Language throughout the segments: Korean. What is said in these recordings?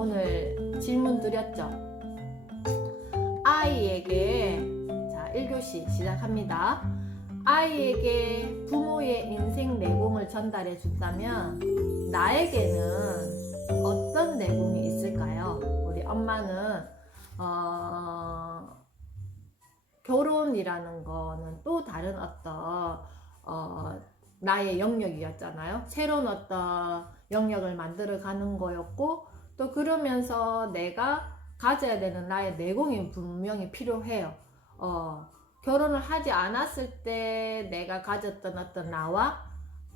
오늘 질문 드렸죠. 아이에게, 자, 1교시 시작합니다. 아이에게 부모의 인생 내공을 전달해 준다면 나에게는 어떤 내공이 있을까요? 우리 엄마는 결혼이라는 거는 또 다른 어떤 나의 영역이었잖아요. 새로운 어떤 영역을 만들어 가는 거였고, 또 그러면서 내가 가져야 되는 나의 내공이 분명히 필요해요. 결혼을 하지 않았을 때 내가 가졌던 어떤 나와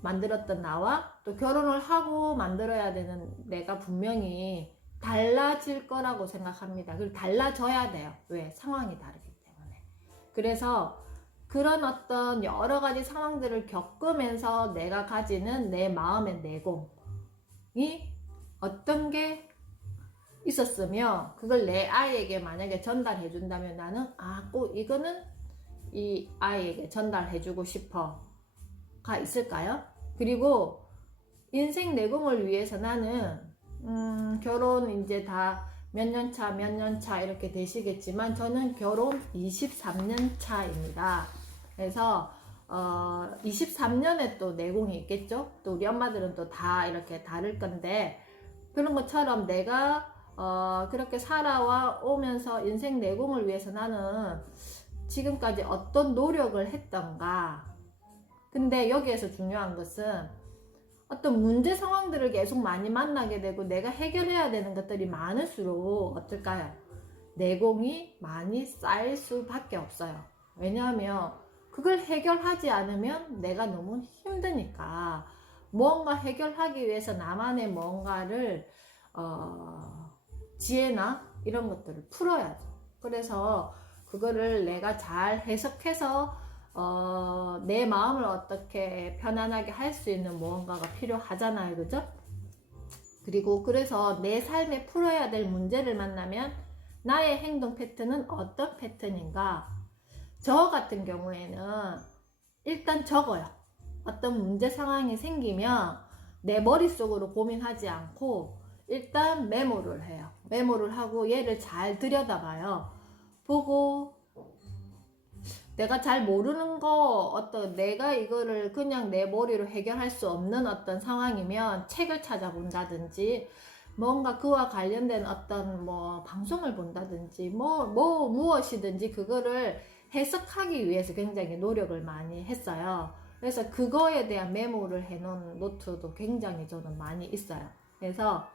만들었던 나와 또 결혼을 하고 만들어야 되는 내가 분명히 달라질 거라고 생각합니다. 그리고 달라져야 돼요. 왜? 상황이 다르기 때문에. 그래서 그런 어떤 여러 가지 상황들을 겪으면서 내가 가지는 내 마음의 내공이 어떤 게 있었으며 그걸 내 아이에게 만약에 전달해 준다면 나는 꼭 이거는 이 아이에게 전달해 주고 싶어 가 있을까요? 그리고 인생 내공을 위해서 나는 결혼 이제 다 몇 년 차 이렇게 되시겠지만 저는 결혼 23년 차입니다. 그래서 23년에 또 내공이 있겠죠. 또 우리 엄마들은 또 다 이렇게 다를 건데 그런 것처럼 내가 그렇게 살아와 오면서 인생 내공을 위해서 나는 지금까지 어떤 노력을 했던가. 근데 여기에서 중요한 것은 어떤 문제 상황들을 계속 많이 만나게 되고 내가 해결해야 되는 것들이 많을수록 어떨까요? 내공이 많이 쌓일 수밖에 없어요. 왜냐하면 그걸 해결하지 않으면 내가 너무 힘드니까 무언가 해결하기 위해서 나만의 뭔가를 지혜나 이런 것들을 풀어야죠. 그래서 그거를 내가 잘 해석해서 내 마음을 어떻게 편안하게 할 수 있는 무언가가 필요하잖아요. 그죠? 그리고 그래서 내 삶에 풀어야 될 문제를 만나면 나의 행동 패턴은 어떤 패턴인가? 저 같은 경우에는 일단 적어요. 어떤 문제 상황이 생기면 내 머릿속으로 고민하지 않고 일단 메모를 해요. 메모를 하고 얘를 잘 들여다봐요. 보고 내가 잘 모르는 거 내가 이거를 그냥 내 머리로 해결할 수 없는 어떤 상황이면 책을 찾아본다든지 뭔가 그와 관련된 어떤 방송을 본다든지 무엇이든지 그거를 해석하기 위해서 굉장히 노력을 많이 했어요. 그래서 그거에 대한 메모를 해놓은 노트도 굉장히 저는 많이 있어요. 그래서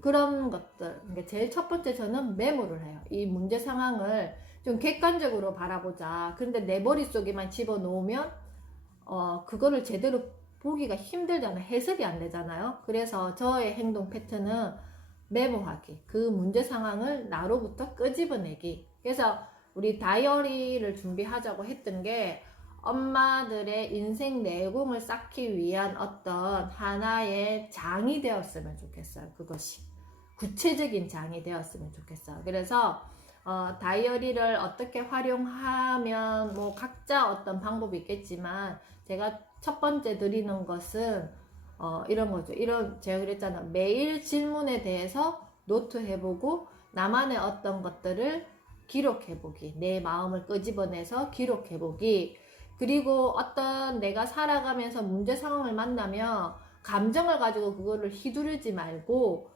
그런 것들, 그러니까 제일 첫 번째 저는 메모를 해요. 이 문제 상황을 좀 객관적으로 바라보자. 근데 내 머릿속에만 집어넣으면 그거를 제대로 보기가 힘들잖아요. 해석이 안 되잖아요. 그래서 저의 행동 패턴은 메모하기, 그 문제 상황을 나로부터 끄집어내기. 그래서 우리 다이어리를 준비하자고 했던 게 엄마들의 인생 내공을 쌓기 위한 어떤 하나의 장이 되었으면 좋겠어요. 그것이 구체적인 장이 되었으면 좋겠어요. 그래서 다이어리를 어떻게 활용하면 각자 어떤 방법이 있겠지만 제가 첫 번째 드리는 것은 이런 거죠. 제가 그랬잖아요. 매일 질문에 대해서 노트 해보고 나만의 어떤 것들을 기록해보기, 내 마음을 끄집어내서 기록해보기. 그리고 어떤 내가 살아가면서 문제 상황을 만나면 감정을 가지고 그거를 휘두르지 말고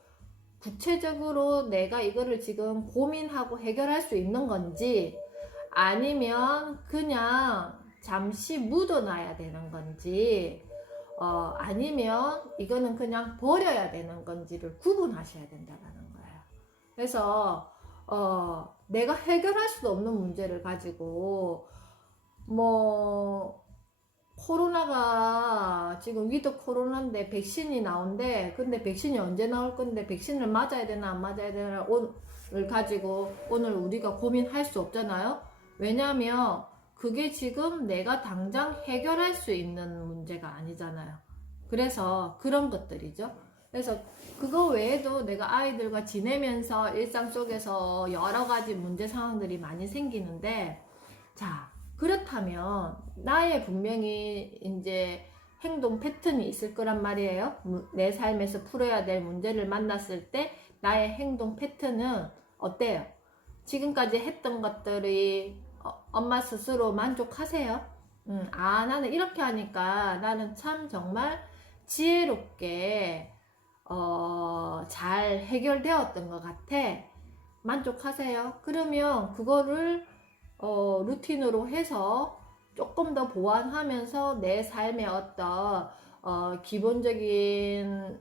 구체적으로 내가 이거를 지금 고민하고 해결할 수 있는 건지 아니면 그냥 잠시 묻어놔야 되는 건지 아니면 이거는 그냥 버려야 되는 건지를 구분하셔야 된다는 거예요. 그래서 내가 해결할 수도 없는 문제를 가지고 코로나가 지금 위드 코로나인데 백신이 나온대. 근데 백신이 언제 나올 건데 백신을 맞아야 되나 안 맞아야 되나 오늘 가지고 오늘 우리가 고민할 수 없잖아요. 왜냐면 그게 지금 내가 당장 해결할 수 있는 문제가 아니잖아요. 그래서 그런 것들이죠. 그래서 그거 외에도 내가 아이들과 지내면서 일상 속에서 여러 가지 문제 상황들이 많이 생기는데, 자, 그렇다면 나의 분명히 이제 행동 패턴이 있을 거란 말이에요. 내 삶에서 풀어야 될 문제를 만났을 때 나의 행동 패턴은 어때요? 지금까지 했던 것들이 엄마 스스로 만족하세요? 나는 이렇게 하니까 나는 참 정말 지혜롭게 잘 해결되었던 것 같아. 만족하세요? 그러면 그거를 루틴으로 해서 조금 더 보완하면서 내 삶의 어떤 기본적인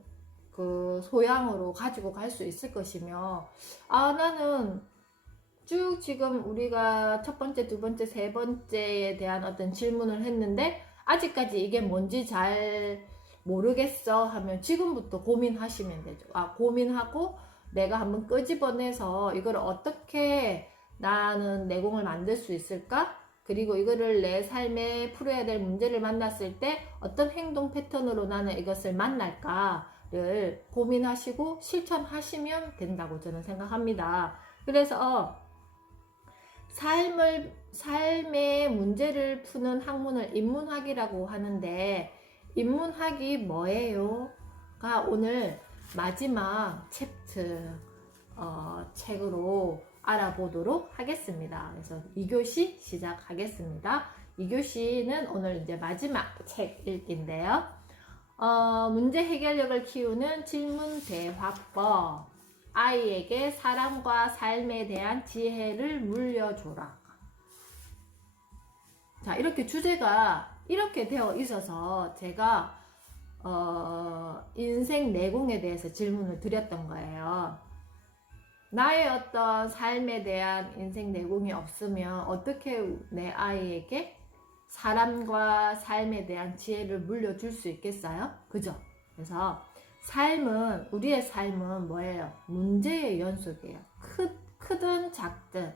그 소양으로 가지고 갈 수 있을 것이며, 나는 쭉 지금 우리가 첫 번째, 두 번째, 세 번째에 대한 어떤 질문을 했는데 아직까지 이게 뭔지 잘 모르겠어 하면 지금부터 고민하시면 되죠. 고민하고 내가 한번 끄집어내서 이걸 어떻게 나는 내공을 만들 수 있을까? 그리고 이거를 내 삶에 풀어야 될 문제를 만났을 때 어떤 행동 패턴으로 나는 이것을 만날까를 고민하시고 실천하시면 된다고 저는 생각합니다. 그래서 삶의 문제를 푸는 학문을 인문학이라고 하는데, 인문학이 뭐예요? 가 오늘 마지막 챕터 책으로 알아보도록 하겠습니다. 그래서 2교시 시작하겠습니다. 2교시는 오늘 이제 마지막 책 읽기인데요. 문제 해결력을 키우는 질문 대화법. 아이에게 사람과 삶에 대한 지혜를 물려줘라. 자, 이렇게 주제가 이렇게 되어 있어서 제가 인생 내공에 대해서 질문을 드렸던 거예요. 나의 어떤 삶에 대한 인생 내공이 없으면 어떻게 내 아이에게 사람과 삶에 대한 지혜를 물려줄 수 있겠어요? 그죠? 그래서 우리의 삶은 뭐예요? 문제의 연속이에요. 크든 작든.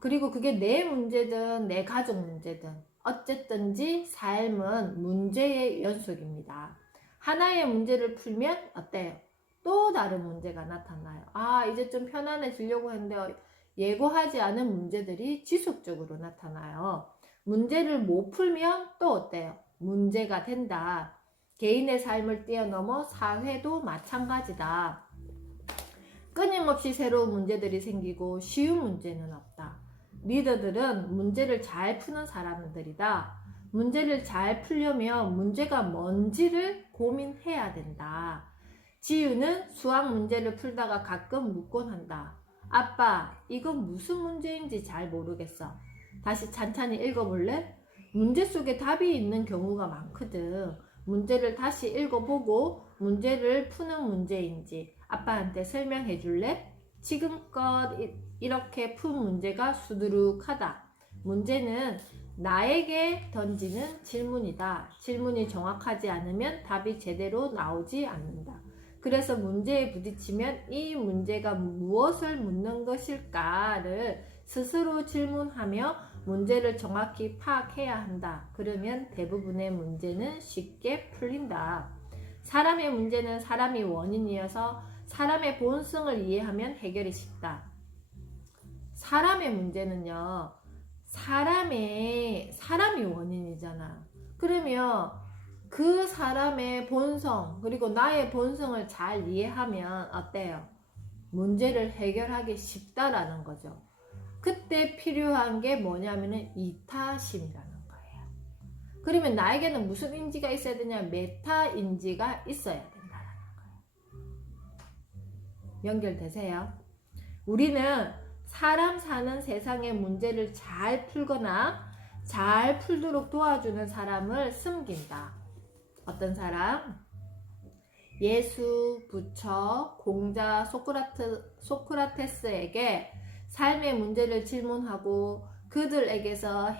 그리고 그게 내 문제든 내 가족 문제든 어쨌든지 삶은 문제의 연속입니다. 하나의 문제를 풀면 어때요? 또 다른 문제가 나타나요. 이제 좀 편안해지려고 했는데 예고하지 않은 문제들이 지속적으로 나타나요. 문제를 못 풀면 또 어때요? 문제가 된다. 개인의 삶을 뛰어넘어 사회도 마찬가지다. 끊임없이 새로운 문제들이 생기고 쉬운 문제는 없다. 리더들은 문제를 잘 푸는 사람들이다. 문제를 잘 풀려면 문제가 뭔지를 고민해야 된다. 지유는 수학 문제를 풀다가 가끔 묻곤 한다. 아빠, 이건 무슨 문제인지 잘 모르겠어. 다시 찬찬히 읽어볼래? 문제 속에 답이 있는 경우가 많거든. 문제를 다시 읽어보고 문제를 푸는 문제인지 아빠한테 설명해 줄래? 지금껏 이렇게 푼 문제가 수두룩하다. 문제는 나에게 던지는 질문이다. 질문이 정확하지 않으면 답이 제대로 나오지 않는다. 그래서 문제에 부딪히면 이 문제가 무엇을 묻는 것일까를 스스로 질문하며 문제를 정확히 파악해야 한다. 그러면 대부분의 문제는 쉽게 풀린다. 사람의 문제는 사람이 원인이어서 사람의 본성을 이해하면 해결이 쉽다. 사람의 문제는요, 사람이 원인이잖아. 그러면 그 사람의 본성, 그리고 나의 본성을 잘 이해하면 어때요? 문제를 해결하기 쉽다라는 거죠. 그때 필요한 게 뭐냐면은 이타심이라는 거예요. 그러면 나에게는 무슨 인지가 있어야 되냐? 메타 인지가 있어야 된다는 거예요. 연결되세요? 우리는 사람 사는 세상의 문제를 잘 풀거나 잘 풀도록 도와주는 사람을 섬긴다. 어떤 사람? 예수, 부처, 공자, 소크라테스에게 삶의 문제를 질문하고 그들에게서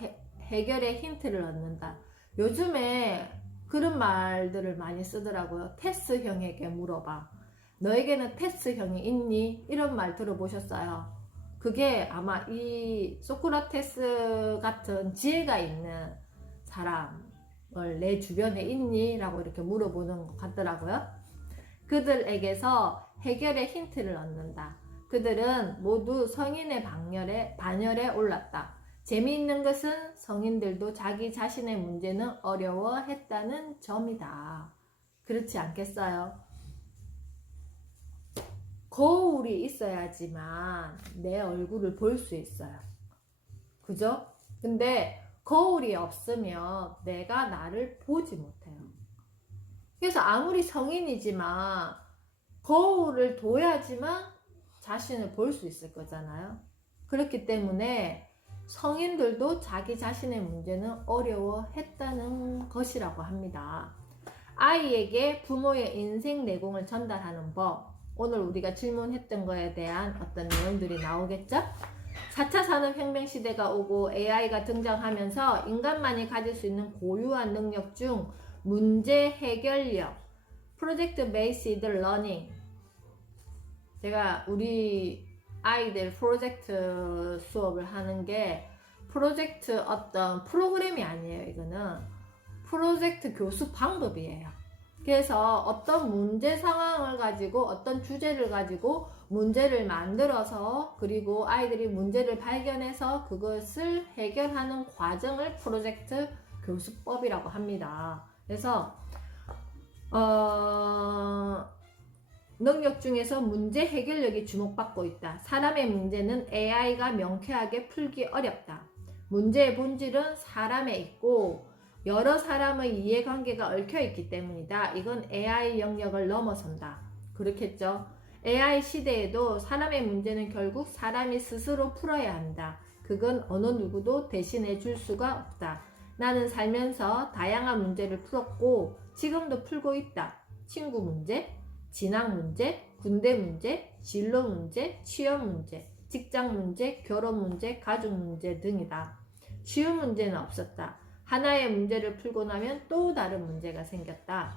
해결의 힌트를 얻는다. 요즘에 그런 말들을 많이 쓰더라고요. 테스형에게 물어봐. 너에게는 테스형이 있니? 이런 말 들어보셨어요? 그게 아마 이 소크라테스 같은 지혜가 있는 사람을 내 주변에 있니? 라고 이렇게 물어보는 것 같더라고요. 그들에게서 해결의 힌트를 얻는다. 그들은 모두 성인의 반열에 올랐다. 재미있는 것은 성인들도 자기 자신의 문제는 어려워했다는 점이다. 그렇지 않겠어요? 거울이 있어야지만 내 얼굴을 볼 수 있어요. 그죠? 근데 거울이 없으면 내가 나를 보지 못해요. 그래서 아무리 성인이지만 거울을 둬야지만 자신을 볼 수 있을 거잖아요. 그렇기 때문에 성인들도 자기 자신의 문제는 어려워했다는 것이라고 합니다. 아이에게 부모의 인생 내공을 전달하는 법. 오늘 우리가 질문했던 거에 대한 어떤 내용들이 나오겠죠? 4차 산업혁명 시대가 오고 AI가 등장하면서 인간만이 가질 수 있는 고유한 능력 중 문제 해결력, 프로젝트 베이스드 러닝. 제가 우리 아이들 프로젝트 수업을 하는 게 프로젝트 어떤 프로그램이 아니에요. 이거는 프로젝트 교수 방법이에요. 그래서 어떤 문제 상황을 가지고 어떤 주제를 가지고 문제를 만들어서 그리고 아이들이 문제를 발견해서 그것을 해결하는 과정을 프로젝트 교수법이라고 합니다. 그래서 능력 중에서 문제 해결력이 주목받고 있다. 사람의 문제는 AI가 명쾌하게 풀기 어렵다. 문제의 본질은 사람에 있고 여러 사람의 이해관계가 얽혀있기 때문이다. 이건 AI 영역을 넘어선다. 그렇겠죠? AI 시대에도 사람의 문제는 결국 사람이 스스로 풀어야 한다. 그건 어느 누구도 대신해 줄 수가 없다. 나는 살면서 다양한 문제를 풀었고 지금도 풀고 있다. 친구 문제, 진학 문제, 군대 문제, 진로 문제, 취업 문제, 직장 문제, 결혼 문제, 가족 문제 등이다. 쉬운 문제는 없었다. 하나의 문제를 풀고 나면 또 다른 문제가 생겼다.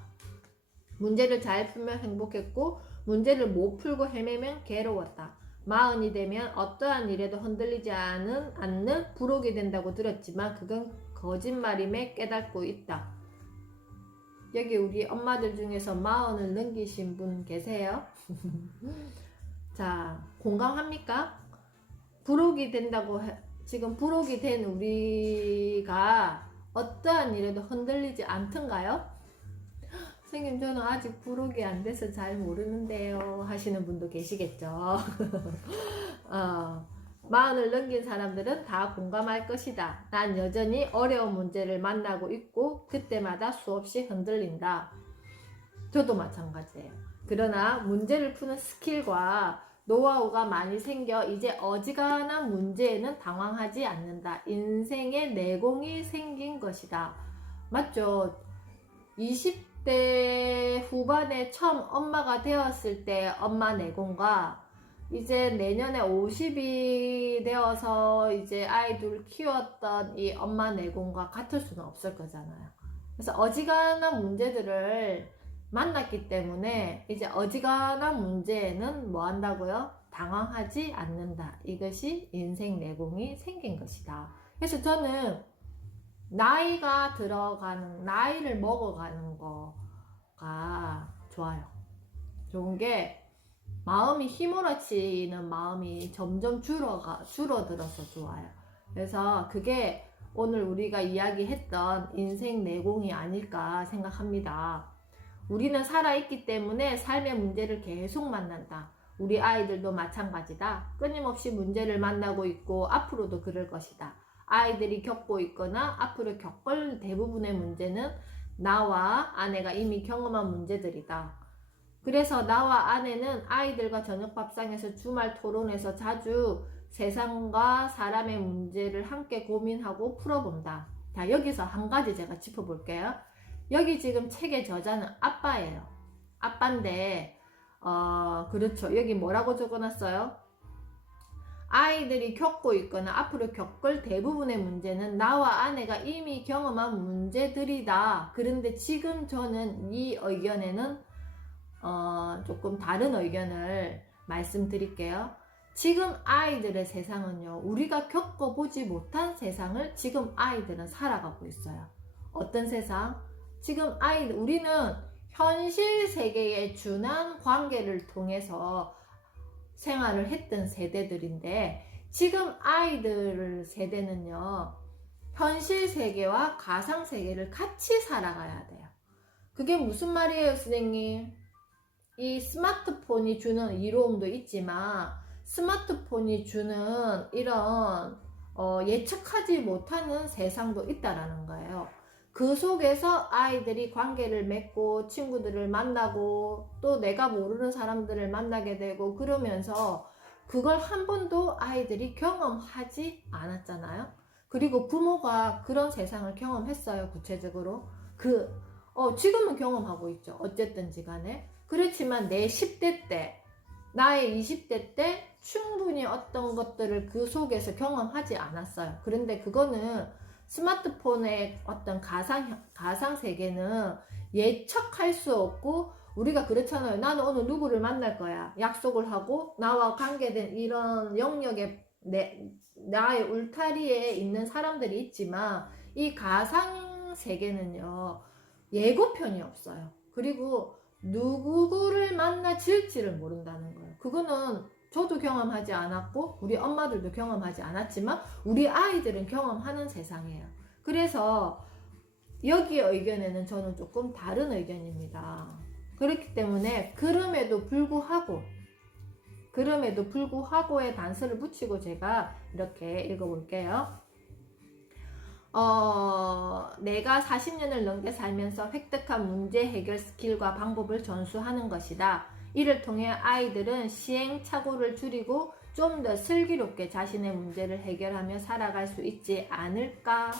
문제를 잘 풀면 행복했고 문제를 못 풀고 헤매면 괴로웠다. 마흔이 되면 어떠한 일에도 흔들리지 않는 부록이 된다고 들었지만 그건 거짓말임에 깨닫고 있다. 여기 우리 엄마들 중에서 마흔을 넘기신 분 계세요? 자, 공감합니까? 부록이 된다고 지금 부록이 된 우리가 어떠한 일에도 흔들리지 않던가요? 선생님 저는 아직 부록이 안 돼서 잘 모르는데요 하시는 분도 계시겠죠. 마흔을 넘긴 사람들은 다 공감할 것이다. 난 여전히 어려운 문제를 만나고 있고 그때마다 수없이 흔들린다. 저도 마찬가지예요. 그러나 문제를 푸는 스킬과 노하우가 많이 생겨 이제 어지간한 문제에는 당황하지 않는다. 인생의 내공이 생긴 것이다. 맞죠? 20대 후반에 처음 엄마가 되었을 때 엄마 내공과 이제 내년에 50이 되어서 이제 아이들 키웠던 이 엄마 내공과 같을 수는 없을 거잖아요. 그래서 어지간한 문제들을 만났기 때문에 이제 어지간한 문제에는 뭐 한다고요? 당황하지 않는다. 이것이 인생 내공이 생긴 것이다. 그래서 저는 나이가 들어가는, 나이를 먹어가는 거가 좋아요. 좋은 게 마음이 휘몰아치는 마음이 점점 줄어들어서 좋아요. 그래서 그게 오늘 우리가 이야기했던 인생 내공이 아닐까 생각합니다. 우리는 살아있기 때문에 삶의 문제를 계속 만난다. 우리 아이들도 마찬가지다. 끊임없이 문제를 만나고 있고 앞으로도 그럴 것이다. 아이들이 겪고 있거나 앞으로 겪을 대부분의 문제는 나와 아내가 이미 경험한 문제들이다. 그래서 나와 아내는 아이들과 저녁 밥상에서 주말 토론에서 자주 세상과 사람의 문제를 함께 고민하고 풀어본다. 자, 여기서 한 가지 제가 짚어볼게요. 여기 지금 책의 저자는 아빠예요. 아빠인데 그렇죠. 여기 뭐라고 적어놨어요? 아이들이 겪고 있거나 앞으로 겪을 대부분의 문제는 나와 아내가 이미 경험한 문제들이다. 그런데 지금 저는 이 의견에는 조금 다른 의견을 말씀드릴게요. 지금 아이들의 세상은요, 우리가 겪어보지 못한 세상을 지금 아이들은 살아가고 있어요. 어떤 세상? 지금 우리는 현실 세계에 준한 관계를 통해서 생활을 했던 세대들인데 지금 아이들 세대는요, 현실 세계와 가상 세계를 같이 살아가야 돼요. 그게 무슨 말이에요, 선생님? 이 스마트폰이 주는 이로움도 있지만 스마트폰이 주는 이런 예측하지 못하는 세상도 있다라는 거예요. 그 속에서 아이들이 관계를 맺고 친구들을 만나고 또 내가 모르는 사람들을 만나게 되고 그러면서 그걸 한 번도 아이들이 경험하지 않았잖아요. 그리고 부모가 그런 세상을 경험했어요. 구체적으로 지금은 경험하고 있죠. 어쨌든지 간에. 그렇지만 내 10대 때, 나의 20대 때 충분히 어떤 것들을 그 속에서 경험하지 않았어요. 그런데 그거는 스마트폰의 어떤 가상 세계는 예측할 수 없고, 우리가 그렇잖아요. 나는 오늘 누구를 만날 거야. 약속을 하고 나와 관계된 이런 영역에 나의 울타리에 있는 사람들이 있지만 이 가상 세계는요. 예고편이 없어요. 그리고 누구를 만나질지를 모른다는 거예요. 그거는 저도 경험하지 않았고 우리 엄마들도 경험하지 않았지만 우리 아이들은 경험하는 세상이에요. 그래서 여기 의견에는 저는 조금 다른 의견입니다. 그렇기 때문에 그럼에도 불구하고의 단서를 붙이고 제가 이렇게 읽어볼게요. 내가 40년을 넘게 살면서 획득한 문제 해결 스킬과 방법을 전수하는 것이다. 이를 통해 아이들은 시행착오를 줄이고 좀 더 슬기롭게 자신의 문제를 해결하며 살아갈 수 있지 않을까?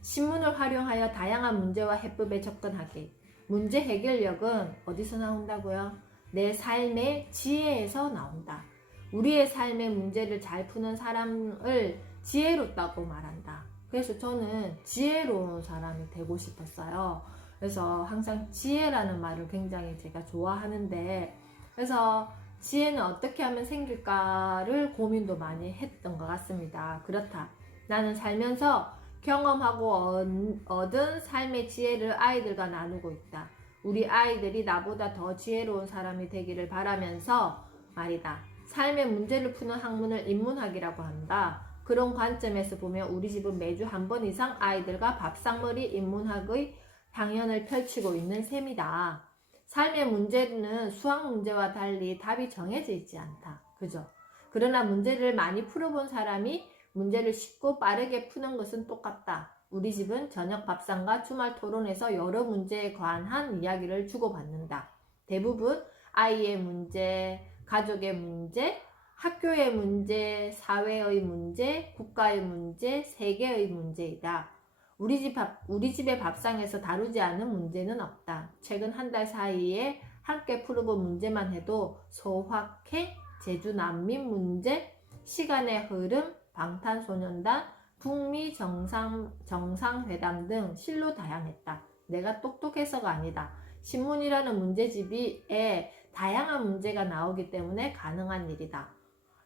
신문을 활용하여 다양한 문제와 해법에 접근하기. 문제 해결력은 어디서 나온다고요? 내 삶의 지혜에서 나온다. 우리의 삶의 문제를 잘 푸는 사람을 지혜롭다고 말한다. 그래서 저는 지혜로운 사람이 되고 싶었어요. 그래서 항상 지혜라는 말을 굉장히 제가 좋아하는데, 그래서 지혜는 어떻게 하면 생길까를 고민도 많이 했던 것 같습니다. 그렇다. 나는 살면서 경험하고 얻은 삶의 지혜를 아이들과 나누고 있다. 우리 아이들이 나보다 더 지혜로운 사람이 되기를 바라면서 말이다. 삶의 문제를 푸는 학문을 인문학이라고 한다. 그런 관점에서 보면 우리 집은 매주 한 번 이상 아이들과 밥상머리 인문학의 강연을 펼치고 있는 셈이다. 삶의 문제는 수학 문제와 달리 답이 정해져 있지 않다. 그죠? 그러나 문제를 많이 풀어본 사람이 문제를 쉽고 빠르게 푸는 것은 똑같다. 우리 집은 저녁 밥상과 주말 토론에서 여러 문제에 관한 이야기를 주고받는다. 대부분 아이의 문제, 가족의 문제, 학교의 문제, 사회의 문제, 국가의 문제, 세계의 문제이다. 우리 집의 밥상에서 다루지 않은 문제는 없다. 최근 한 달 사이에 함께 풀어본 문제만 해도 소확행, 제주 난민 문제, 시간의 흐름, 방탄소년단, 북미 정상회담 등 실로 다양했다. 내가 똑똑해서가 아니다. 신문이라는 문제집에 다양한 문제가 나오기 때문에 가능한 일이다.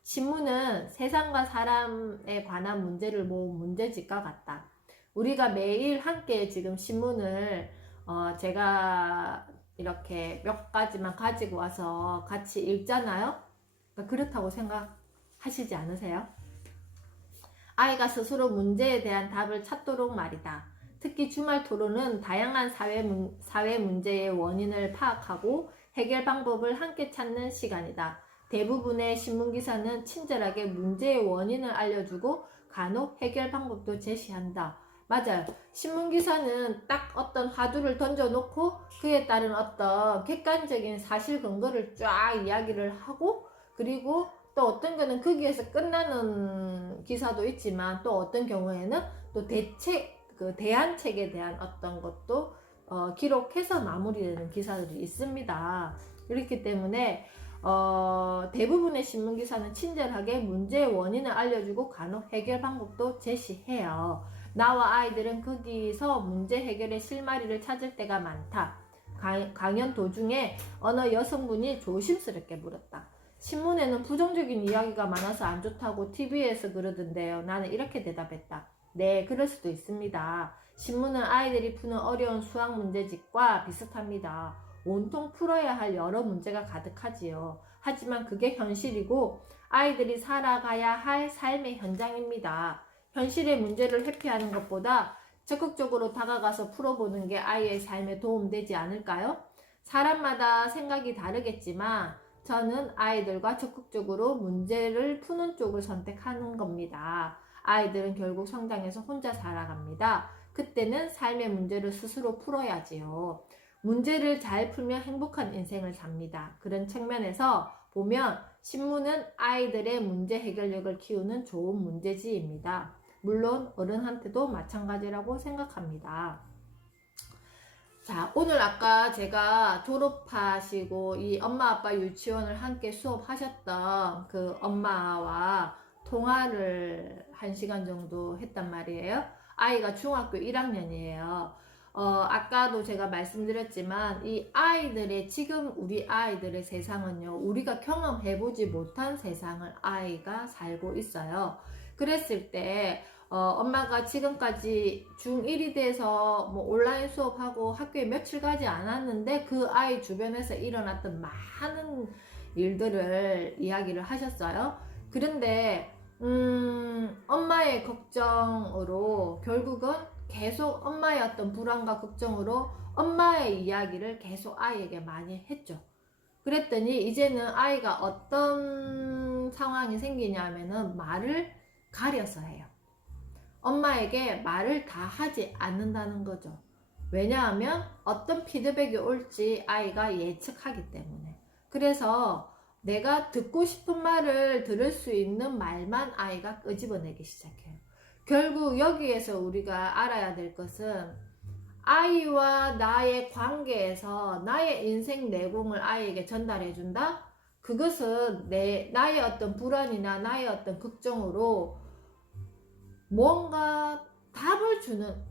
신문은 세상과 사람에 관한 문제를 모은 문제집과 같다. 우리가 매일 함께 지금 신문을 제가 이렇게 몇 가지만 가지고 와서 같이 읽잖아요. 그러니까 그렇다고 생각하시지 않으세요? 아이가 스스로 문제에 대한 답을 찾도록 말이다. 특히 주말 토론은 다양한 사회 문제의 원인을 파악하고 해결 방법을 함께 찾는 시간이다. 대부분의 신문기사는 친절하게 문제의 원인을 알려주고 간혹 해결 방법도 제시한다. 맞아요. 신문기사는 딱 어떤 화두를 던져놓고 그에 따른 어떤 객관적인 사실 근거를 쫙 이야기를 하고, 그리고 또 어떤 거는 거기에서 끝나는 기사도 있지만 또 어떤 경우에는 또 대안책에 대한 어떤 것도 기록해서 마무리되는 기사들이 있습니다. 그렇기 때문에 대부분의 신문기사는 친절하게 문제의 원인을 알려주고 간혹 해결 방법도 제시해요. 나와 아이들은 거기서 문제 해결의 실마리를 찾을 때가 많다. 강연 도중에 어느 여성분이 조심스럽게 물었다. 신문에는 부정적인 이야기가 많아서 안 좋다고 TV에서 그러던데요. 나는 이렇게 대답했다. 네, 그럴 수도 있습니다. 신문은 아이들이 푸는 어려운 수학 문제집과 비슷합니다. 온통 풀어야 할 여러 문제가 가득하지요. 하지만 그게 현실이고 아이들이 살아가야 할 삶의 현장입니다. 현실의 문제를 회피하는 것보다 적극적으로 다가가서 풀어보는 게 아이의 삶에 도움되지 않을까요? 사람마다 생각이 다르겠지만 저는 아이들과 적극적으로 문제를 푸는 쪽을 선택하는 겁니다. 아이들은 결국 성장해서 혼자 살아갑니다. 그때는 삶의 문제를 스스로 풀어야지요. 문제를 잘 풀면 행복한 인생을 삽니다. 그런 측면에서 보면 신문은 아이들의 문제 해결력을 키우는 좋은 문제지입니다. 물론 어른한테도 마찬가지라고 생각합니다. 자, 오늘 아까 제가 졸업하시고 이 엄마 아빠 유치원을 함께 수업하셨던 그 엄마와 통화를 1시간 정도 했단 말이에요. 아이가 중학교 1학년이에요. 아까도 제가 말씀드렸지만 이 아이들의 지금 우리 아이들의 세상은요, 우리가 경험해보지 못한 세상을 아이가 살고 있어요. 그랬을 때 엄마가 지금까지 중1이 돼서 뭐 온라인 수업하고 학교에 며칠 가지 않았는데 그 아이 주변에서 일어났던 많은 일들을 이야기를 하셨어요. 그런데 엄마의 걱정으로 결국은 계속 엄마의 어떤 불안과 걱정으로 엄마의 이야기를 계속 아이에게 많이 했죠. 그랬더니 이제는 아이가 어떤 상황이 생기냐면은 말을 가려서 해요. 엄마에게 말을 다 하지 않는다는 거죠. 왜냐하면 어떤 피드백이 올지 아이가 예측하기 때문에. 그래서 내가 듣고 싶은 말을 들을 수 있는 말만 아이가 끄집어내기 시작해요. 결국 여기에서 우리가 알아야 될 것은 아이와 나의 관계에서 나의 인생 내공을 아이에게 전달해 준다? 그것은 나의 어떤 불안이나 나의 어떤 걱정으로 뭔가 답을 주는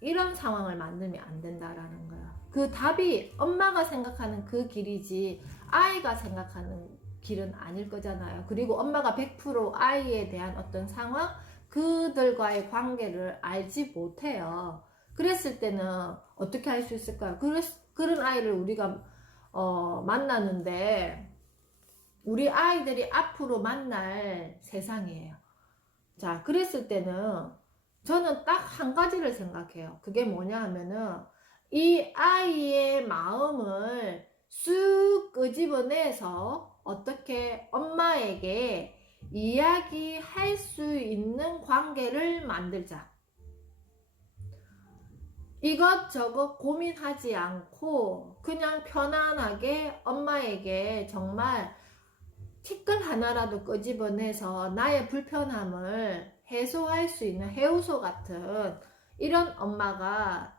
이런 상황을 만들면 안 된다라는 거야. 그 답이 엄마가 생각하는 그 길이지 아이가 생각하는 길은 아닐 거잖아요. 그리고 엄마가 100% 아이에 대한 어떤 상황, 그들과의 관계를 알지 못해요. 그랬을 때는 어떻게 할 수 있을까요? 그런 아이를 우리가 만나는데 우리 아이들이 앞으로 만날 세상이에요. 자, 그랬을 때는 저는 딱 한 가지를 생각해요. 그게 뭐냐 하면은 이 아이의 마음을 쑥 끄집어내서 어떻게 엄마에게 이야기할 수 있는 관계를 만들자. 이것저것 고민하지 않고 그냥 편안하게 엄마에게 정말 티끌 하나라도 끄집어내서 나의 불편함을 해소할 수 있는 해우소 같은 이런 엄마가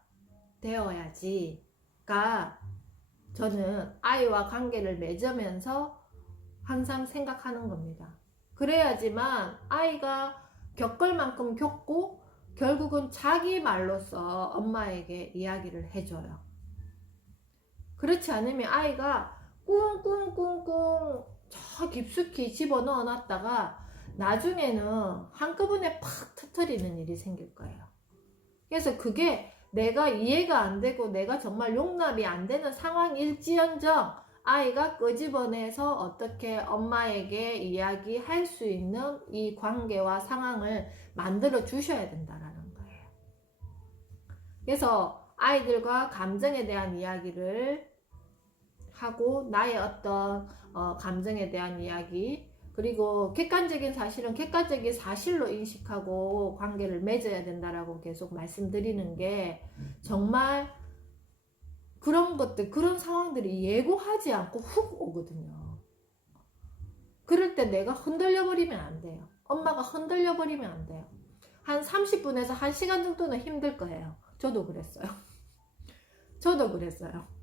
되어야지가 저는 아이와 관계를 맺으면서 항상 생각하는 겁니다. 그래야지만 아이가 겪을 만큼 겪고 결국은 자기 말로써 엄마에게 이야기를 해줘요. 그렇지 않으면 아이가 꿍꿍꿍꿍 저 깊숙이 집어넣어 놨다가 나중에는 한꺼번에 팍 터뜨리는 일이 생길 거예요. 그래서 그게 내가 이해가 안 되고 내가 정말 용납이 안 되는 상황일지언정 아이가 끄집어내서 어떻게 엄마에게 이야기할 수 있는 이 관계와 상황을 만들어 주셔야 된다라는 거예요. 그래서 아이들과 감정에 대한 이야기를 하고 나의 어떤 감정에 대한 이야기, 그리고 객관적인 사실은 객관적인 사실로 인식하고 관계를 맺어야 된다라고 계속 말씀드리는 게 정말 그런 것들, 그런 상황들이 예고하지 않고 훅 오거든요. 그럴 때 내가 흔들려 버리면 안 돼요. 엄마가 흔들려 버리면 안 돼요. 한 30분에서 1시간 정도는 힘들 거예요. 저도 그랬어요. 저도 그랬어요.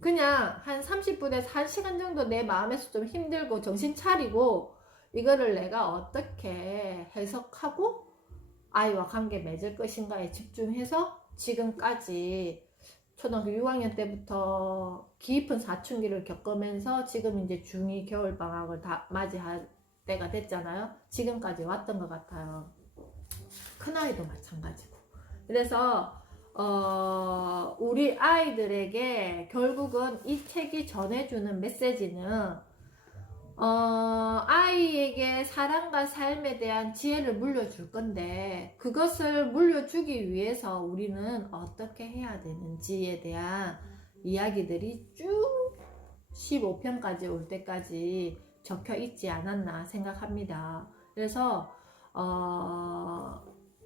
그냥 한 30분에서 1시간 정도 내 마음에서 좀 힘들고 정신 차리고 이거를 내가 어떻게 해석하고 아이와 관계 맺을 것인가에 집중해서 지금까지 초등학교 6학년 때부터 깊은 사춘기를 겪으면서 지금 이제 중2 겨울방학을 다 맞이할 때가 됐잖아요. 지금까지 왔던 것 같아요. 큰아이도 마찬가지고. 그래서 우리 아이들에게 결국은 이 책이 전해주는 메시지는 아이에게 사랑과 삶에 대한 지혜를 물려줄 건데, 그것을 물려주기 위해서 우리는 어떻게 해야 되는지에 대한 이야기들이 쭉 15편까지 올 때까지 적혀 있지 않았나 생각합니다. 그래서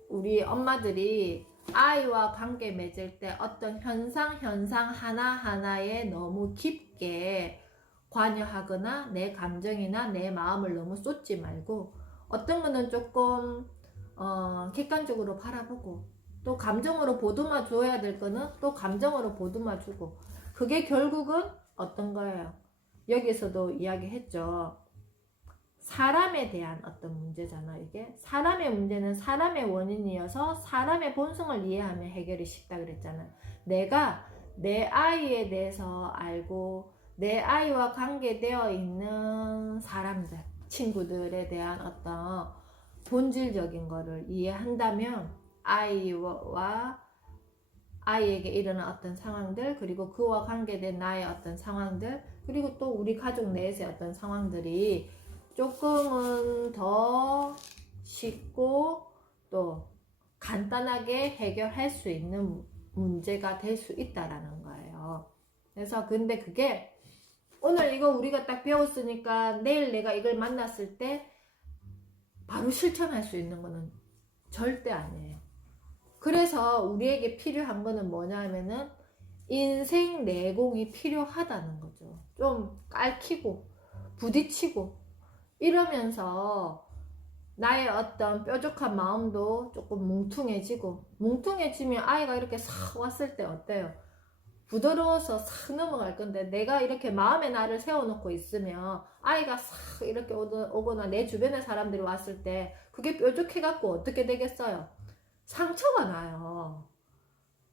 우리 엄마들이 아이와 관계 맺을 때 어떤 현상 하나하나에 너무 깊게 관여하거나 내 감정이나 내 마음을 너무 쏟지 말고, 어떤 거는 조금 객관적으로 바라보고, 또 감정으로 보듬어 줘야 될 거는 또 감정으로 보듬어 주고, 그게 결국은 어떤 거예요? 여기서도 이야기했죠. 사람에 대한 어떤 문제잖아. 이게 사람의 문제는 사람의 원인이어서 사람의 본성을 이해하면 해결이 쉽다 그랬잖아. 내가 내 아이에 대해서 알고 내 아이와 관계되어 있는 사람들, 친구들에 대한 어떤 본질적인 거를 이해한다면 아이에게 일어난 어떤 상황들, 그리고 그와 관계된 나의 어떤 상황들, 그리고 또 우리 가족 내에서의 어떤 상황들이 조금은 더 쉽고 또 간단하게 해결할 수 있는 문제가 될 수 있다라는 거예요. 그래서 근데 그게 오늘 이거 우리가 딱 배웠으니까 내일 내가 이걸 만났을 때 바로 실천할 수 있는 거는 절대 아니에요. 그래서 우리에게 필요한 거는 뭐냐면은 인생 내공이 필요하다는 거죠. 좀 깔히고 부딪히고 이러면서 나의 어떤 뾰족한 마음도 조금 뭉퉁해지면 아이가 이렇게 싹 왔을 때 어때요? 부드러워서 싹 넘어갈 건데, 내가 이렇게 마음의 날을 세워놓고 있으면 아이가 싹 이렇게 오거나 내 주변의 사람들이 왔을 때 그게 뾰족해갖고 어떻게 되겠어요? 상처가 나요.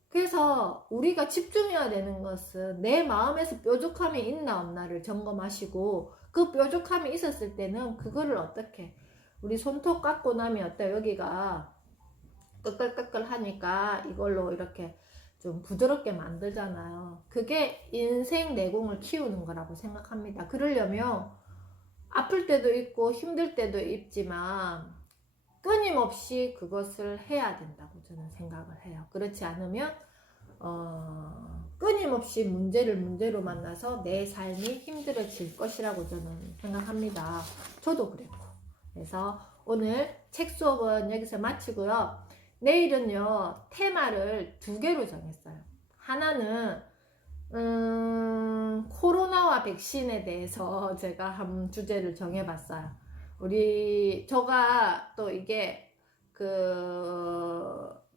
그래서 우리가 집중해야 되는 것은 내 마음에서 뾰족함이 있나 없나를 점검하시고, 그 뾰족함이 있었을 때는 그거를 어떻게, 우리 손톱 깎고 나면 어때요? 여기가 끄끌끄끌 하니까 이걸로 이렇게 좀 부드럽게 만들잖아요. 그게 인생 내공을 키우는 거라고 생각합니다. 그러려면 아플 때도 있고 힘들 때도 있지만 끊임없이 그것을 해야 된다고 저는 생각을 해요. 그렇지 않으면 끊임없이 문제를 문제로 만나서 내 삶이 힘들어질 것이라고 저는 생각합니다. 저도 그랬고. 그래서 오늘 책 수업은 여기서 마치고요. 내일은요, 테마를 2개로 정했어요. 하나는 코로나와 백신에 대해서 제가 한 주제를 정해봤어요. 제가 또 이게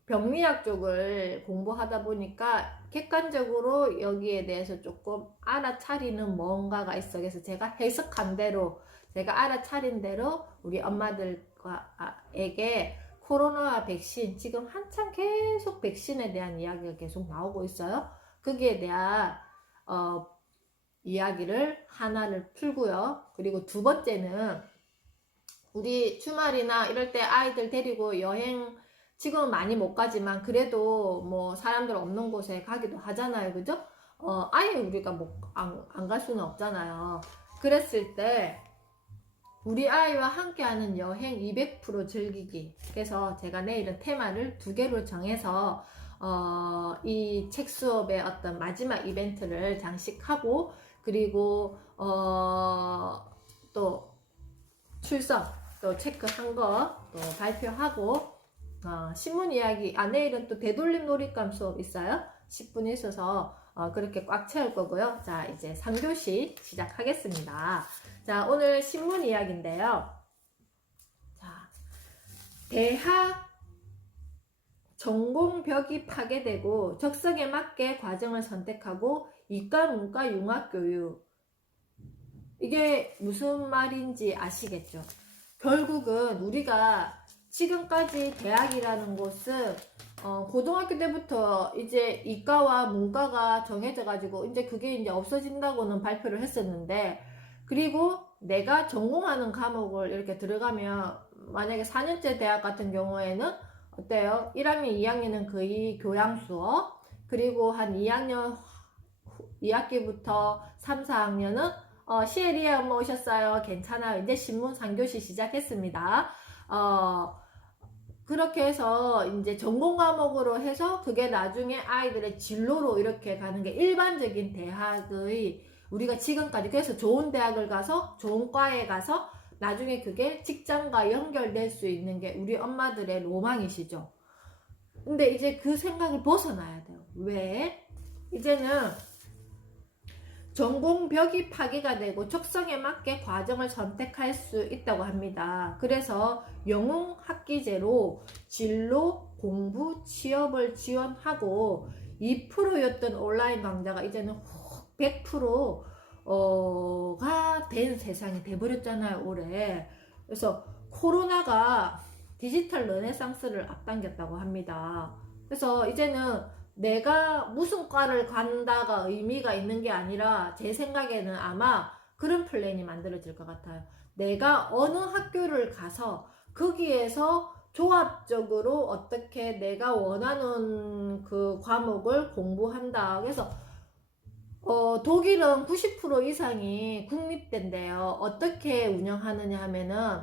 병리학 쪽을 공부하다 보니까 객관적으로 여기에 대해서 조금 알아차리는 뭔가가 있어. 그래서 제가 해석한 대로, 제가 알아차린 대로 우리 엄마들에게 코로나와 백신, 지금 한참 계속 백신에 대한 이야기가 계속 나오고 있어요. 거기에 대한 이야기를 하나를 풀고요. 그리고 2번째는 우리 주말이나 이럴 때 아이들 데리고 여행, 지금은 많이 못 가지만 그래도 뭐 사람들 없는 곳에 가기도 하잖아요. 그죠? 아예 우리가 안 갈 수는 없잖아요. 그랬을 때 우리 아이와 함께하는 여행 200% 즐기기. 그래서 제가 내일은 테마를 2개로 정해서 이 책 수업의 어떤 마지막 이벤트를 장식하고, 그리고 또 출석 또 체크한 거 또 발표하고, 신문 이야기, 내일은 또 되돌림 놀잇감 수업 있어요. 10분 있어서 그렇게 꽉 채울 거고요. 자, 이제 3교시 시작하겠습니다. 자, 오늘 신문 이야기인데요. 자, 대학 전공벽이 파괴되고 적성에 맞게 과정을 선택하고 이과, 문과, 융합 교육. 이게 무슨 말인지 아시겠죠? 결국은 우리가 지금까지 대학이라는 곳은 고등학교 때부터 이제 이과와 문과가 정해져 가지고 이제 그게 이제 없어진다고는 발표를 했었는데, 그리고 내가 전공하는 과목을 이렇게 들어가면 만약에 4년제 대학 같은 경우에는 어때요? 1학년, 2학년은 거의 교양 수업, 그리고 한 2학년 2학기부터 3, 4학년은 시에리에 엄마 오셨어요. 괜찮아요. 이제 신문 3교시 시작했습니다. 그렇게 해서 이제 전공 과목으로 해서 그게 나중에 아이들의 진로로 이렇게 가는 게 일반적인 대학의 우리가 지금까지 그래서 좋은 대학을 가서 좋은 과에 가서 나중에 그게 직장과 연결될 수 있는 게 우리 엄마들의 로망이시죠. 근데 이제 그 생각을 벗어나야 돼요. 왜? 이제는 전공벽이 파기가 되고 적성에 맞게 과정을 선택할 수 있다고 합니다. 그래서 영웅 학기제로 진로, 공부, 취업을 지원하고 2%였던 온라인 강좌가 이제는 100%가 된 세상이 돼버렸잖아요, 올해. 그래서 코로나가 디지털 르네상스를 앞당겼다고 합니다. 그래서 이제는 내가 무슨 과를 간다가 의미가 있는 게 아니라 제 생각에는 아마 그런 플랜이 만들어질 것 같아요. 내가 어느 학교를 가서 거기에서 조합적으로 어떻게 내가 원하는 그 과목을 공부한다. 그래서 독일은 90% 이상이 국립대인데요. 어떻게 운영하느냐 하면은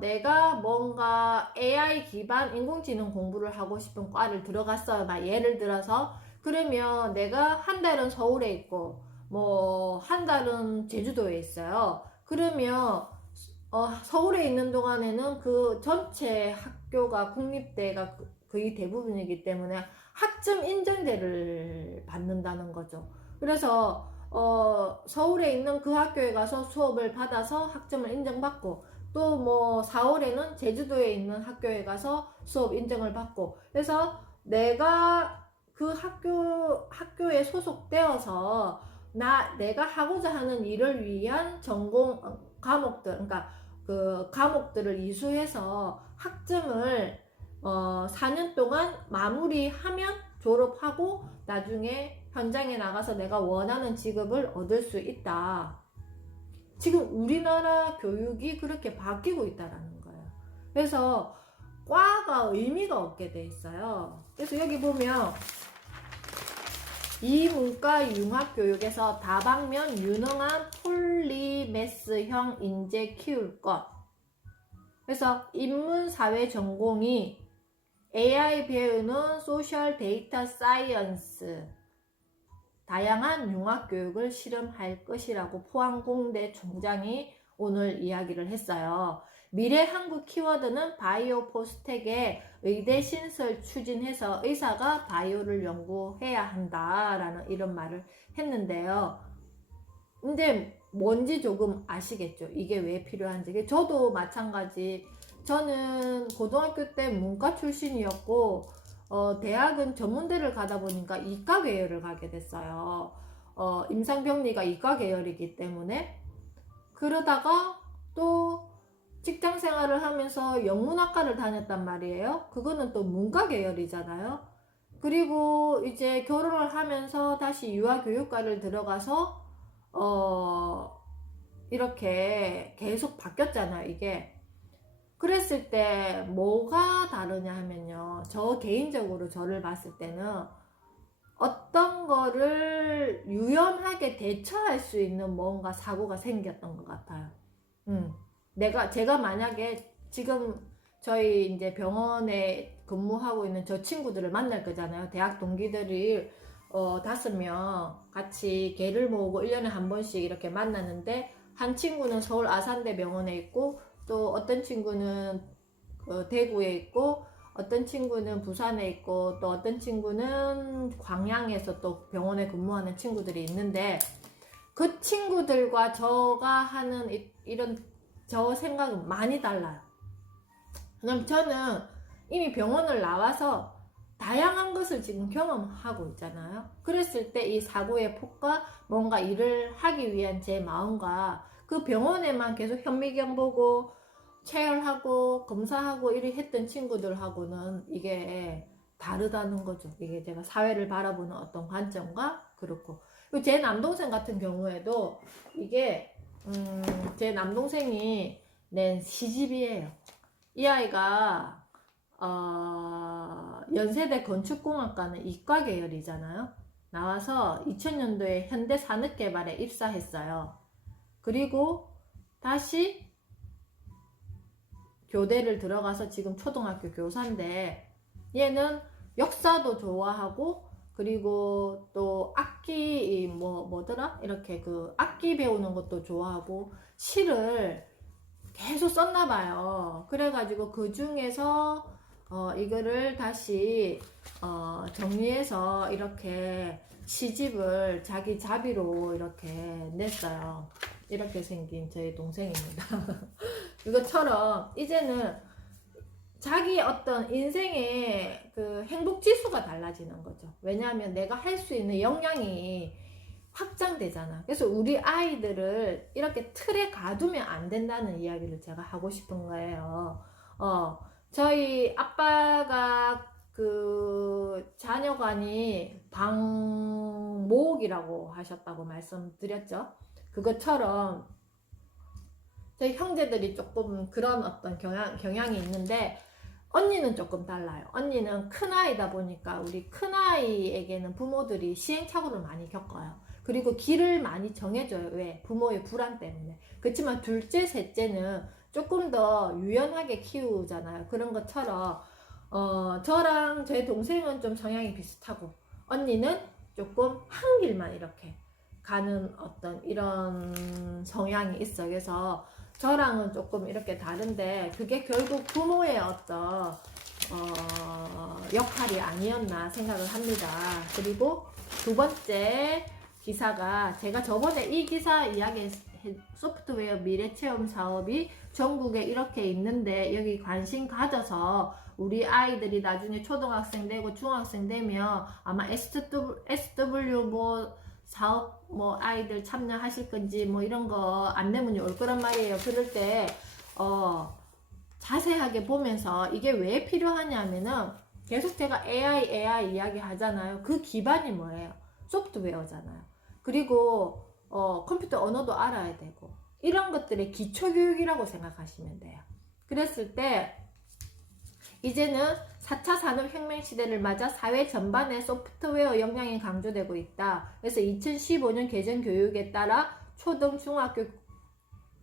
내가 뭔가 AI 기반 인공지능 공부를 하고 싶은 과를 들어갔어요. 막 예를 들어서 그러면 내가 한 달은 서울에 있고 뭐 한 달은 제주도에 있어요. 그러면 서울에 있는 동안에는 그 전체 학교가 국립대가 거의 대부분이기 때문에 학점 인정제를 받는다는 거죠. 그래서 서울에 있는 그 학교에 가서 수업을 받아서 학점을 인정받고 또 뭐 4월에는 제주도에 있는 학교에 가서 수업 인정을 받고 그래서 내가 그 학교에 소속되어서 내가 하고자 하는 일을 위한 전공 과목들 그러니까 그 과목들을 이수해서 학점을 4년 동안 마무리하면 졸업하고 나중에 현장에 나가서 내가 원하는 직업을 얻을 수 있다. 지금 우리나라 교육이 그렇게 바뀌고 있다라는 거예요. 그래서 과가 의미가 없게 돼 있어요. 그래서 여기 보면 이문과 융합교육에서 다방면 유능한 폴리매스형 인재 키울 것. 그래서 인문사회 전공이 AI 배우는 소셜 데이터 사이언스 다양한 융합교육을 실험할 것이라고 포항공대 총장이 오늘 이야기를 했어요. 미래 한국 키워드는 바이오 포스텍에 의대 신설 추진해서 의사가 바이오를 연구해야 한다라는 이런 말을 했는데요. 근데 뭔지 조금 아시겠죠? 이게 왜 필요한지. 저도 마찬가지. 저는 고등학교 때 문과 출신이었고 대학은 전문대를 가다 보니까 이과 계열을 가게 됐어요. 임상병리가 이과 계열이기 때문에 그러다가 또 직장 생활을 하면서 영문학과를 다녔단 말이에요. 그거는 또 문과 계열이잖아요. 그리고 이제 결혼을 하면서 다시 유아교육과를 들어가서 이렇게 계속 바뀌었잖아요, 이게. 그랬을 때 뭐가 다르냐 하면요. 저 개인적으로 저를 봤을 때는 어떤 거를 유연하게 대처할 수 있는 뭔가 사고가 생겼던 것 같아요. 제가 만약에 지금 저희 이제 병원에 근무하고 있는 저 친구들을 만날 거잖아요. 대학 동기들이 5명 같이 개를 모으고 1년에 한 번씩 이렇게 만나는데 한 친구는 서울 아산대 병원에 있고 또 어떤 친구는 대구에 있고 어떤 친구는 부산에 있고 또 어떤 친구는 광양에서 또 병원에 근무하는 친구들이 있는데 그 친구들과 저가 하는 이런 저 생각은 많이 달라요. 왜냐면 저는 이미 병원을 나와서 다양한 것을 지금 경험하고 있잖아요. 그랬을 때 이 사고의 폭과 뭔가 일을 하기 위한 제 마음과 그 병원에만 계속 현미경 보고 체열하고 검사하고 이렇게 했던 친구들하고는 이게 다르다는 거죠. 이게 제가 사회를 바라보는 어떤 관점과 그렇고 제 남동생 같은 경우에도 이게 제 남동생이 낸 시집이에요. 이 아이가 연세대 건축공학과는 이과 계열이잖아요. 나와서 2000년도에 현대산업개발에 입사했어요. 그리고 다시 교대를 들어가서 지금 초등학교 교사인데, 얘는 역사도 좋아하고, 그리고 또 악기 뭐더라 이렇게 그 악기 배우는 것도 좋아하고 시를 계속 썼나 봐요. 그래가지고 그 중에서 이거를 다시 정리해서 이렇게 시집을 자기 자비로 이렇게 냈어요. 이렇게 생긴 저희 동생입니다. 이것처럼 이제는 자기 어떤 인생의 그 행복 지수가 달라지는 거죠. 왜냐하면 내가 할 수 있는 역량이 확장되잖아. 그래서 우리 아이들을 이렇게 틀에 가두면 안 된다는 이야기를 제가 하고 싶은 거예요. 저희 아빠가 그 자녀관이 방목이라고 하셨다고 말씀드렸죠. 그것처럼 저희 형제들이 조금 그런 어떤 경향이 있는데, 언니는 조금 달라요. 언니는 큰아이다 보니까 우리 큰아이에게는 부모들이 시행착오를 많이 겪어요. 그리고 길을 많이 정해줘요. 왜? 부모의 불안 때문에. 그렇지만 둘째, 셋째는 조금 더 유연하게 키우잖아요. 그런 것처럼 저랑 제 동생은 좀 성향이 비슷하고, 언니는 조금 한 길만 이렇게 가는 어떤 이런 성향이 있어. 그래서 저랑은 조금 이렇게 다른데, 그게 결국 부모의 어떤 역할이 아니었나 생각을 합니다. 그리고 두 번째 기사가, 제가 저번에 이 기사 소프트웨어 미래체험 사업이 전국에 이렇게 있는데 여기 관심 가져서 우리 아이들이 나중에 초등학생 되고 중학생 되면 아마 SW 뭐 사업 뭐 아이들 참여하실 건지 뭐 이런 거 안내문이 올 거란 말이에요. 그럴 때 자세하게 보면서 이게 왜 필요하냐면은, 계속 제가 AI 이야기 하잖아요. 그 기반이 뭐예요? 소프트웨어잖아요. 그리고 컴퓨터 언어도 알아야 되고, 이런 것들의 기초교육이라고 생각하시면 돼요. 그랬을 때 이제는 4차 산업혁명 시대를 맞아 사회 전반에 소프트웨어 역량이 강조되고 있다. 그래서 2015년 개정 교육에 따라 초등, 중학교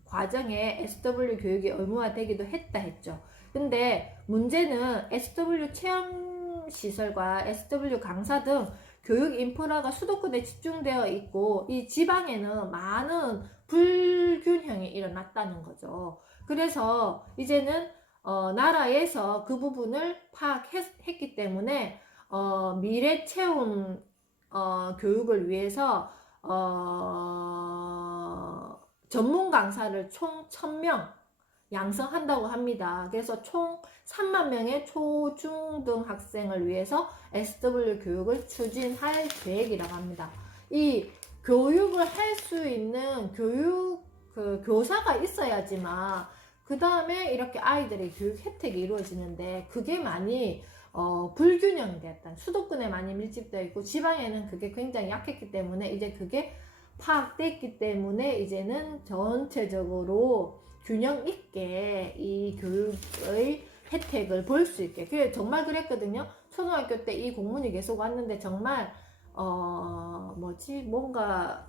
과정에 SW 교육이 의무화되기도 했죠. 근데 문제는 SW 체험시설과 SW 강사 등 교육 인프라가 수도권에 집중되어 있고, 이 지방에는 많은 불균형이 일어났다는 거죠. 그래서 이제는 나라에서 그 부분을 파악했기 때문에 미래 체험 교육을 위해서 전문 강사를 총 1000명 양성한다고 합니다. 그래서 총 3만 명의 초, 중, 등 학생을 위해서 SW 교육을 추진할 계획이라고 합니다. 이 교육을 할 수 있는 교사가 있어야지만 그 다음에 이렇게 아이들의 교육 혜택이 이루어지는데, 그게 많이 불균형이 됐다. 수도권에 많이 밀집되어 있고 지방에는 그게 굉장히 약했기 때문에 이제 그게 파악됐기 때문에 이제는 전체적으로 균형 있게 이 교육의 혜택을 볼 수 있게. 그게 정말 그랬거든요. 초등학교 때 이 공문이 계속 왔는데 정말 뭔가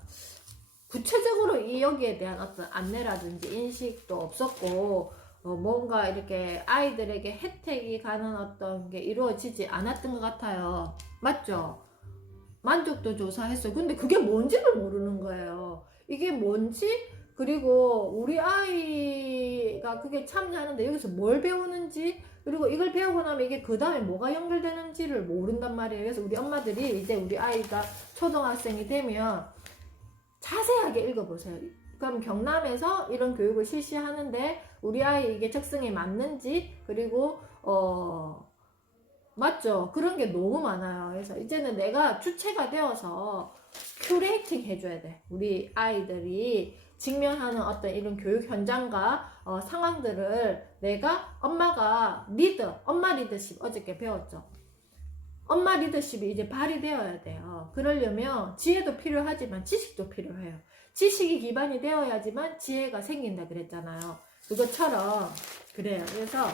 구체적으로 이 여기에 대한 어떤 안내라든지 인식도 없었고, 뭔가 이렇게 아이들에게 혜택이 가는 어떤 게 이루어지지 않았던 것 같아요. 맞죠? 만족도 조사했어요. 근데 그게 뭔지를 모르는 거예요. 이게 뭔지, 그리고 우리 아이가 그게 참여하는데 여기서 뭘 배우는지, 그리고 이걸 배우고 나면 이게 그 다음에 뭐가 연결되는지를 모른단 말이에요. 그래서 우리 엄마들이 이제 우리 아이가 초등학생이 되면 자세하게 읽어보세요. 그럼 경남에서 이런 교육을 실시하는데 우리 아이 이게 적성에 맞는지, 그리고 맞죠? 그런 게 너무 많아요. 그래서 이제는 내가 주체가 되어서 큐레이팅 해줘야 돼. 우리 아이들이 직면하는 어떤 이런 교육 현장과 상황들을 내가 엄마 리더십 어저께 배웠죠. 엄마 리더십이 이제 발휘되어야 돼요. 그러려면 지혜도 필요하지만 지식도 필요해요. 지식이 기반이 되어야지만 지혜가 생긴다 그랬잖아요. 그것처럼 그래요. 그래서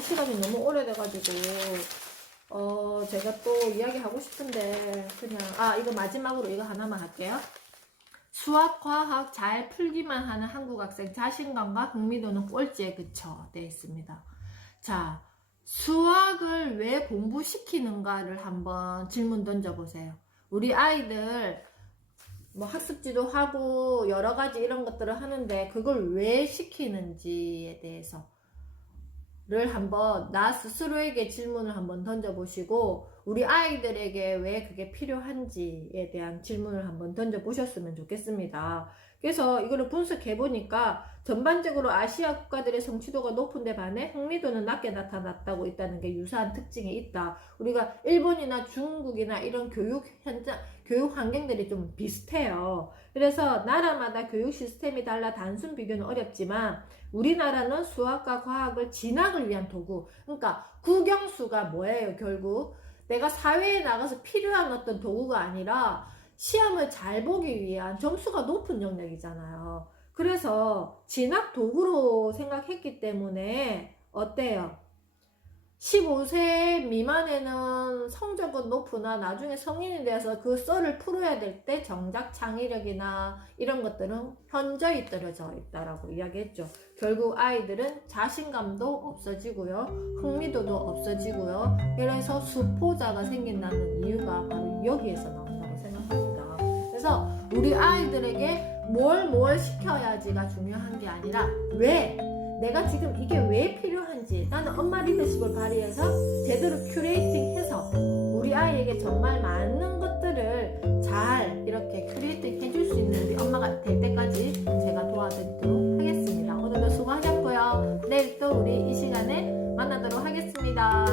시간이 너무 오래돼가지고 제가 또 이야기하고 싶은데 그냥 이거 마지막으로 이거 하나만 할게요. 수학, 과학 잘 풀기만 하는 한국 학생 자신감과 흥미도는 꼴찌에 그쳐 돼 있습니다. 자, 수학을 왜 공부시키는가를 한번 질문 던져보세요. 우리 아이들 뭐 학습지도 하고 여러 가지 이런 것들을 하는데 그걸 왜 시키는지에 대해서를 한번 나 스스로에게 질문을 한번 던져보시고 우리 아이들에게 왜 그게 필요한지에 대한 질문을 한번 던져보셨으면 좋겠습니다. 그래서 이거를 분석해 보니까 전반적으로 아시아 국가들의 성취도가 높은 데 반해 흥미도는 낮게 나타났다고 있다는 게 유사한 특징이 있다. 우리가 일본이나 중국이나 이런 교육 환경들이 좀 비슷해요. 그래서 나라마다 교육 시스템이 달라 단순 비교는 어렵지만 우리나라는 수학과 과학을 진학을 위한 도구, 그러니까 국영수가 뭐예요? 결국 내가 사회에 나가서 필요한 어떤 도구가 아니라 시험을 잘 보기 위한 점수가 높은 영역이잖아요. 그래서 진학 도구로 생각했기 때문에 어때요? 15세 미만에는 성적은 높으나 나중에 성인이 되어서 그 썰을 풀어야 될 때 정작 창의력이나 이런 것들은 현저히 떨어져 있다라고 이야기했죠. 결국 아이들은 자신감도 없어지고요, 흥미도도 없어지고요. 그래서 수포자가 생긴다는 이유가 바로 여기에서 나온다고 생각합니다. 그래서 우리 아이들에게 뭘 시켜야지가 중요한 게 아니라 왜, 내가 지금 이게 왜 필요한지, 나는 엄마 리더십을 발휘해서 제대로 큐레이팅해서 우리 아이에게 정말 많은 것들을 잘 이렇게 큐레이팅 해줄 수 있는 우리 엄마가 될 때까지 제가 도와드리도록 하겠습니다. 오늘도 수고하셨고요. 내일 또 우리 이 시간에 만나도록 하겠습니다.